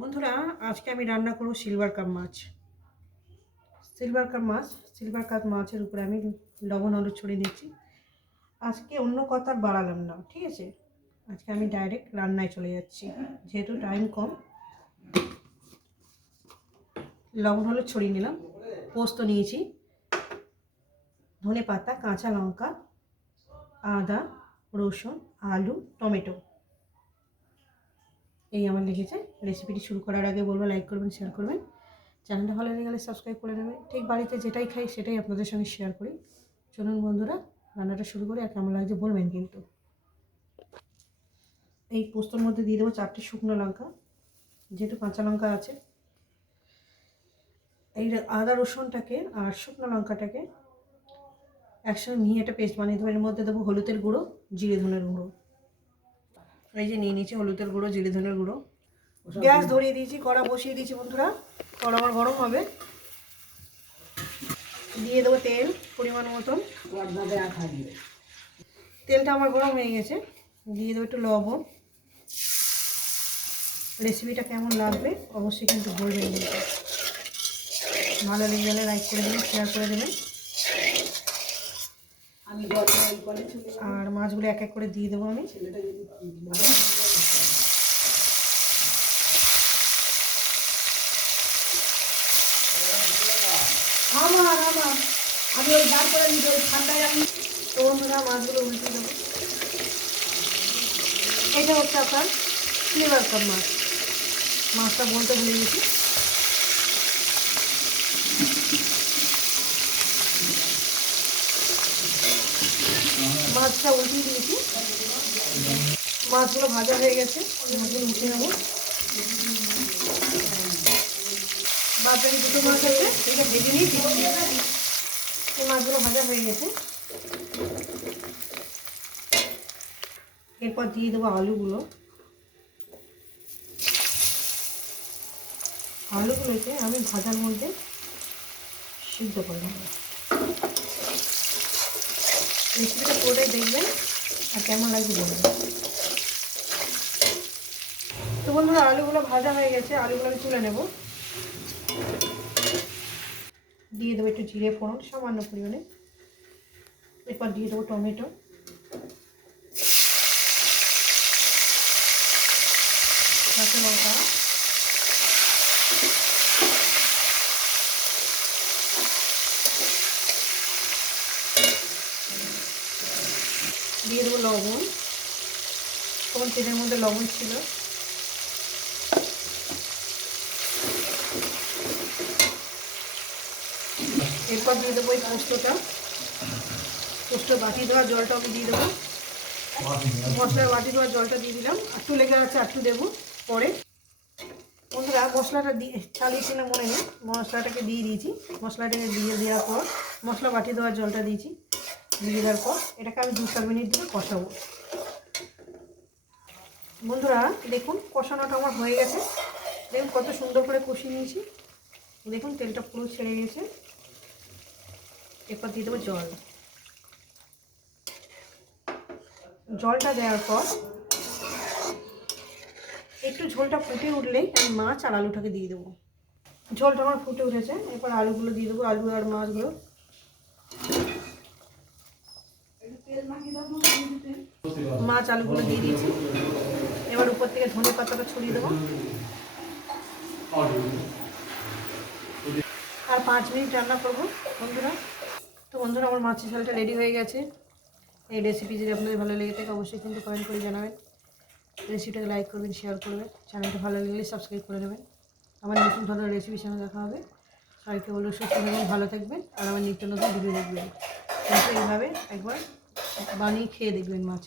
বন্ধুরা, আজকে আমি রান্না করব সিলভার কাপ মাছ। সিলভার কাপ মাছের উপরে আমি লবণ হলুদ ছড়িয়ে দিচ্ছি। আজকে অন্য কথা বাড়ালাম না, ঠিক আছে? আজকে আমি ডাইরেক্ট রান্নায় চলে যাচ্ছি, যেহেতু টাইম কম। লবণ হলুদ ছড়িয়ে নিলাম, পোস্ত নিয়েছি, ধনে পাতা, কাঁচা লঙ্কা, আদা, রসুন, আলু, টমেটো। এই আমার লেগেছে। রেসিপিটি শুরু করার আগে বলবো লাইক করবেন, শেয়ার করবেন, চ্যানেলটা ভালো লেগে গেলে সাবস্ক্রাইব করে নেবেন। ঠিক বাড়িতে যেটাই খাই সেটাই আপনাদের সঙ্গে শেয়ার করি। চলুন বন্ধুরা, রান্নাটা শুরু করি। আর কেমন লাগছে বলবেন কিন্তু। এই পোস্তর মধ্যে দিয়ে দেবো 4টে শুকনো লঙ্কা, যেহেতু কাঁচা লঙ্কা আছে। এই আদা রসুনটাকে আর শুকনো লঙ্কাটাকে একসঙ্গে নিয়ে একটা পেস্ট বানিয়ে দেবো। এর মধ্যে দেবো হলুদের গুঁড়ো, জিরে ধনের গুঁড়ো। এই যে নিয়ে নিয়েছি হলুদের গুঁড়ো, জিরে ধনের গুঁড়ো। গ্যাস ধরিয়ে দিয়েছি, কড়া বসিয়ে দিয়েছি বন্ধুরা। কড়া আমার গরম হবে। দিয়ে দেবো তেল পরিমাণ মতন। তেলটা আমার গরম হয়ে গেছে। দিয়ে দেবো একটু লবণ। রেসিপিটা কেমন লাগবে অবশ্যই কিন্তু বলবেন। ভালো লেগে গেলে লাইক করে দেবেন, শেয়ার করে দেবেন। আর মাছগুলো এক এক করে দিয়ে দেবো আমি। আমি ওই বার করে নিতে ওই ঠান্ডায় আমি। তো বন্ধুরা, মাছগুলো উল্টে দেবো। এটা হচ্ছে আপনার সিলভার কাপ মাছ। মাছটা বলতে ভুলে গেছি। মাছটা উল্টিয়ে দিয়েছি। মাছগুলো ভাজা হয়ে গেছে, মাছগুলো উঠে নেবো। বাজারে দুটো মাছ আছে, এটা ভেজে নিয়েছি। এই মাছগুলো ভাজা হয়ে গেছে। এরপর দিয়ে দেবো আলুগুলো। আলুগুলোকে আমি ভাজার মধ্যে সিদ্ধ করে নেব। রেসিপিটা পুরোটাই দেখবেন আর কেমন লাগবে বলবেন। তো বন্ধুরা, আলুগুলো ভাজা হয়ে গেছে, আলুগুলো আমি তুলে নেব। দিয়ে দেবো একটু জিরে ফোড়ন সামান্য পরিমাণে। এরপর দিয়ে দেবো টমেটো, কাঁচা লঙ্কা, দিয়ে দেবো লবণ। তখন তেলের মধ্যে লবণ ছিল। এরপর দিয়ে দেবো এই পোস্তটা। পোস্ত বাটি দেওয়া জলটা আমি দিয়ে দেবো। মশলার বাটি দেওয়ার জলটা দিয়ে দিলাম। একটু লেগে আছে, একটু দেবো পরে। বন্ধুরা, মশলাটা দিয়ে চালিয়েছিলাম মনে নেই, মশলাটাকে দিয়ে দিয়েছি। মশলাটাকে দিয়ে দেওয়ার পর মশলা বাটি দেওয়ার জলটা দিয়েছি। দিয়ে দেওয়ার পর এটাকে আমি 2-4 মিনিট ধরে কষাবো। বন্ধুরা দেখুন, কষানোটা আমার হয়ে গেছে। দেখুন কত সুন্দর করে কষিয়ে নিয়েছি। দেখুন তেলটা পুরো ছেড়ে গেছে। এরপর দিয়ে দেবো জল। জলটা দেওয়ার পর একটু ঝোলটা ফুটে উঠলেই আমি মাছ আর আলুটাকে দিয়ে দেবো। ঝোলটা আমার ফুটে উঠেছে। এরপর আলুগুলো দিয়ে দেবো, আলু আর মাছগুলো। মাছ আলুগুলো দিয়ে দিয়েছি। এবার উপর থেকে ধনে পাতাটা ছড়িয়ে দেবো। আর 5 মিনিট রান্না করবো বন্ধুরা। তো বন্ধুরা, আমার মাছের ঝালটা রেডি হয়ে গেছে। এই রেসিপি যদি আপনাদের ভালো লেগে থাকে অবশ্যই কিন্তু কমেন্ট করে জানাবেন। রেসিপিটাকে লাইক করবেন, শেয়ার করবেন, চ্যানেলটা ভালো লাগলে সাবস্ক্রাইব করে নেবেন। আমার নতুন ধরনের রেসিপির সঙ্গে দেখা হবে। সবাইকে বলবো সুস্থ থাকবেন, ভালো থাকবেন আর আমার নিত্য নতুন ভিডিও দেখবেন। কিন্তু এইভাবে একবার বানিয়ে খেয়ে দেখবেন মাছ।